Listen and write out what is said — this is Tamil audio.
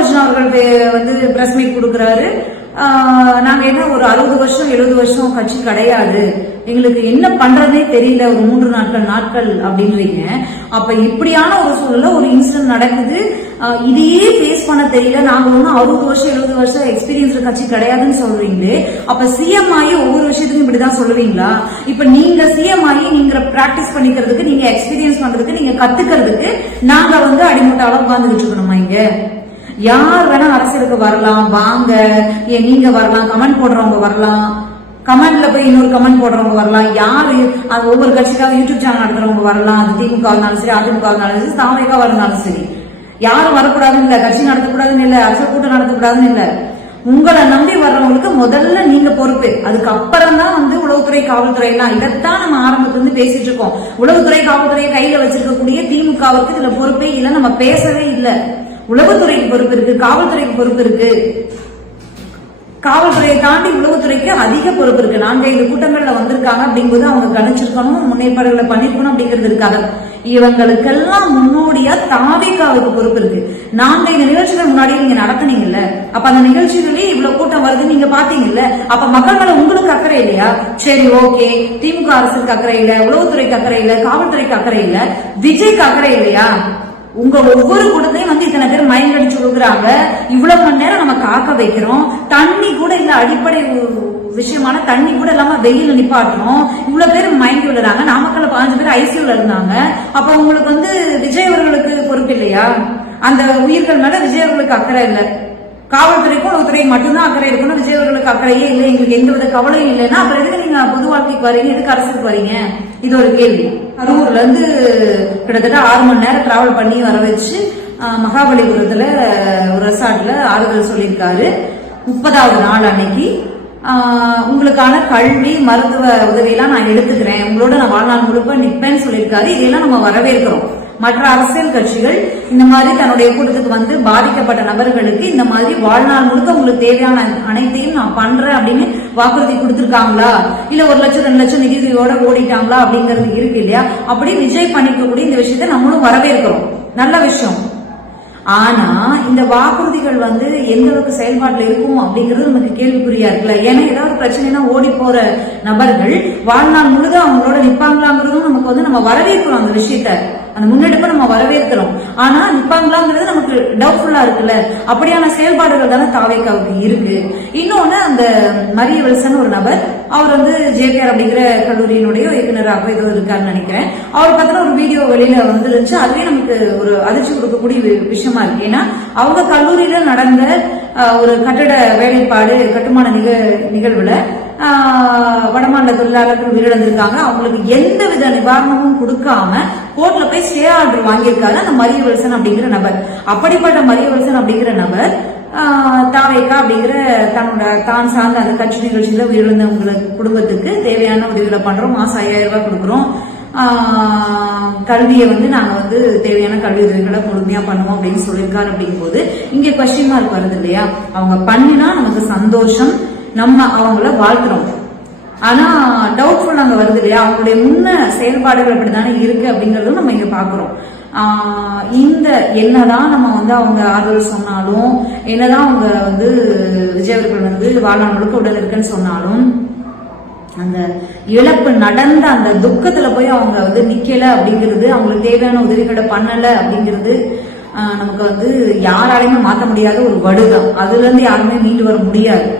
மல்லிகார்ஜுன் அவர்கள் வந்து பிரஸ் மீட் கொடுக்கிறாரு. நாங்க என்ன ஒரு 60 வருஷம் 70 வருஷம் கட்சி கிடையாது, எங்களுக்கு என்ன பண்றதே தெரியல, ஒரு 3 நாட்கள் அப்படின்றீங்க. அப்ப இப்படியான ஒரு சூழல்ல ஒரு இன்சிடென்ட் நடக்குது, இதையே ஃபேஸ் பண்ண தெரியல, நாங்க ஒன்னும் 60 வருஷம் 70 வருஷம் எக்ஸ்பீரியன்ஸ் கட்சி கிடையாதுன்னு சொல்றீங்களே, அப்ப சிஎம் ஆகி ஒவ்வொரு விஷயத்துக்கும் இப்படிதான் சொல்லுவீங்களா? இப்ப நீங்க சிஎம் ஆகி நீங்க பிராக்டிஸ் பண்ணிக்கிறதுக்கு, நீங்க எக்ஸ்பீரியன்ஸ் பண்றதுக்கு, நீங்க கத்துக்கிறதுக்கு நாங்க வந்து அடிமட்டால உட்கார்ந்துட்டு இருக்கணுமா? இங்க யார் வேணா அரசியலுக்கு வரலாம், வாங்க, நீங்க வரலாம், கமெண்ட் போடுறவங்க வரலாம், கமெண்ட்ல போய் இன்னொரு கமெண்ட் போடுறவங்க வரலாம், யாரு அது ஒவ்வொரு கட்சிக்காக யூடியூப் சேனல் நடத்துறவங்க வரலாம், அது திமுக இருந்தாலும் சரி, அதிமுக இருந்தாலும் சரி, தாவேகா இருந்தாலும் சரி, யாரும் வரக்கூடாதுன்னு இல்ல, கட்சி நடத்தக்கூடாதுன்னு இல்ல, அரசியல் கூட்டம் நடத்தக்கூடாதுன்னு இல்ல. உங்களை நம்பி வர்றவங்களுக்கு முதல்ல நீங்க பொறுப்பு, அதுக்கப்புறம் தான் வந்து உளவுத்துறை காவல்துறை எல்லாம். இதைத்தான் நம்ம ஆரம்பத்துல இருந்து பேசிட்டு இருக்கோம். உளவுத்துறை காவல்துறையை கையில வச்சிருக்கக்கூடிய திமுகவுக்கு இதுல பொறுப்பே இல்ல, நம்ம பேசவே இல்லை. உளவுத்துறைக்கு பொறுப்பு இருக்கு, காவல்துறைக்கு பொறுப்பு இருக்கு. காவல்துறையை தாண்டி உளவுத்துறைக்கு அதிக பொறுப்பு இருக்கு. 4-5 கூட்டங்கள்ல வந்திருக்காங்க அப்படிங்கும்போது அவங்க கணிச்சிருக்கணும், முன்னேற்பாடுகளை பண்ணிருக்கணும் அப்படிங்கிறது இருக்காது. இவங்களுக்கெல்லாம் முன்னோடியா தாவேகாவுக்கு பொறுப்பு இருக்கு. 4-5 நிகழ்ச்சிகள் முன்னாடி நீங்க நடத்தினீங்கல்ல, அப்ப அந்த நிகழ்ச்சிகளே இவ்வளவு கூட்டம் வருதுன்னு நீங்க பாத்தீங்கல்ல, அப்ப மக்கள் மேல உங்களுக்கு அக்கறை இல்லையா? சரி, ஓகே, திமுக அரசுக்கு அக்கறை இல்ல, உளவுத்துறைக்கு அக்கறை இல்ல, காவல்துறைக்கு அக்கறை இல்ல, விஜய்க்கு அக்கறை இல்லையா? உங்க ஒவ்வொரு கூட்டத்தையும் வந்து இத்தனை பேர் மயங்கடிச்சு கொடுக்குறாங்க, இவ்வளவு மணி நேரம் நம்ம காக்க வைக்கிறோம், தண்ணி கூட இல்ல, அடிப்படை விஷயமான தண்ணி கூட இல்லாம வெயில் நிப்பாட்டுறோம், இவ்வளவு பேர் மயங்கி விடுறாங்க. நாமக்கல்ல 15 பேர் ஐசியூல இருந்தாங்க. அப்ப உங்களுக்கு வந்து விஜய் அவர்களுக்கு பொறுப்பு இல்லையா? அந்த உயிர்கள் மேல விஜய் அவர்களுக்கு அக்கறை இல்லை. காவல்துறைக்கும் உளவுத்துறைக்கு மட்டும்தான் அக்கறை இருக்கணும், விஜய் அவர்களுக்கு அக்கறையே இல்லை, எங்களுக்கு எந்தவித கவலையும் இல்லைன்னா அப்புறம் எதுக்கு நீங்க பொது வாழ்க்கைக்கு வரீங்க, எதுக்கு அரசுக்கு வரீங்க? இது ஒரு கேள்வி. கரூர்ல இருந்து கிட்டத்தட்ட 6 மணி நேரம் டிராவல் பண்ணி வர வச்சு மகாபலிபுரத்துல ஒரு ரெசார்ட்ல ஆறுதல் சொல்லியிருக்காரு. 30வது நாள் அன்னைக்கு உங்களுக்கான கல்வி மருத்துவ உதவியெல்லாம் நான் எடுத்துக்கிறேன், உங்களோட நான் வாழ்நாள் முழுக்க நிற்பேன்னு சொல்லியிருக்காரு. இதெல்லாம் நம்ம வரவேற்கிறோம். மற்ற அரசியல் கட்சிகள் இந்த மாதிரி தன்னுடைய கூட்டத்துக்கு வந்து பாதிக்கப்பட்ட நபர்களுக்கு இந்த மாதிரி வாழ்நாள் முழுக்க உங்களுக்கு தேவையான அனைத்தையும் நான் பண்றேன் அப்படின்னு வாக்குறுதி கொடுத்திருக்காங்களா, இல்ல 1 லட்சம் 2 லட்சம் நிதியோட ஓடிட்டாங்களா அப்படிங்கிறது இருக்கு இல்லையா? அப்படி விஜய் பண்ணிக்கக்கூடிய இந்த விஷயத்த நம்மளும் வரவேற்கிறோம், நல்ல விஷயம். ஆனா இந்த வாக்குறுதிகள் வந்து எந்த அளவுக்கு செயல்பாட்டுல இருக்கும் அப்படிங்கிறது நமக்கு கேள்விக்குறியா இருக்குல்ல. ஏன்னா ஏதாவது பிரச்சனைனா ஓடி போற நபர்கள் வாழ்நாள் முழுக்க அவங்களோட நிப்பாங்களாங்கிறதும் நமக்கு வந்து நம்ம வரவேற்கிறோம். அந்த விஷயத்த, அந்த முன்னெடுப்பை நம்ம வரவேற்கிறோம். ஆனா நிப்பாங்களாங்கிறது நமக்கு டவுட்ஃபுல்லா இருக்குல்ல. அப்படியான செயல்பாடுகள் தானே தாவேகாவுக்கு இருக்கு. இன்னொன்னு, அந்த மரிய வில்சன் ஒரு நபர், அவர் வந்து ஜேபிஆர் அப்படிங்கிற கல்லூரியினுடைய இயக்குநராக ஏதோ இருக்காருன்னு நினைக்கிறேன். அவர் பத்தின ஒரு வீடியோ வெளியில வந்துருந்துச்சு. அதுவே நமக்கு ஒரு அதிர்ச்சி கொடுக்கக்கூடிய விஷயமா இருக்கு. ஏன்னா அவங்க கல்லூரியில நடந்த ஒரு கட்டட வேலைப்பாடு கட்டுமான நிகழ்வுல வடமாநில தொழிலாளர்கள் உயிரிழந்திருக்காங்க. அவங்களுக்கு எந்த வித நிவாரணமும் கொடுக்காம கோர்ட்ல போய் ஸ்டே ஆர்டர் வாங்கியிருக்காரு அந்த மரிய வில்சன் அப்படிங்கிற நபர். அப்படிப்பட்ட மரிய வில்சன் அப்படிங்கிற நபர் தாவேகா அப்படிங்கிற தான் சார்ந்த அந்த கட்சி நிகழ்ச்சியில உயிரிழந்தவங்களுக்கு குடும்பத்துக்கு தேவையான உதவிகளை பண்றோம், மாசம் 5000 ரூபாய் கொடுக்குறோம், கல்வியை வந்து நாங்க வந்து தேவையான கல்வி உதவிகளை முழுமையா பண்ணுவோம் அப்படின்னு சொல்லியிருக்காரு. அப்படிங்கும் போது இங்க கொஸ்டின் மார்க் வருது இல்லையா? அவங்க பண்ணினா நமக்கு சந்தோஷம், நம்ம அவங்கள வாழ்த்துறோம். ஆனா டவுட்ஃபுல் அங்க வருது இல்லையா? அவங்களுடைய முன்ன செயல்பாடுகள் அப்படித்தானே இருக்கு அப்படிங்கறதும் நம்ம இங்க பாக்குறோம். இந்த என்னதான் நம்ம வந்து அவங்க ஆதரவு சொன்னாலும், என்னதான் அவங்க வந்து விஜய் அவர்கள் வந்து வாழ்நாள் முழுக்க உடல் இருக்குன்னு சொன்னாலும், அந்த இழப்பு நடந்த அந்த துக்கத்துல போய் அவங்க வந்து நிக்கல அப்படிங்கிறது, அவங்களுக்கு தேவையான உதவிகளை பண்ணல அப்படிங்கிறது நமக்கு வந்து யாராலையுமே மாற்ற முடியாத ஒரு வடுதான். அதுல இருந்து யாருமே மீண்டு வர முடியாது.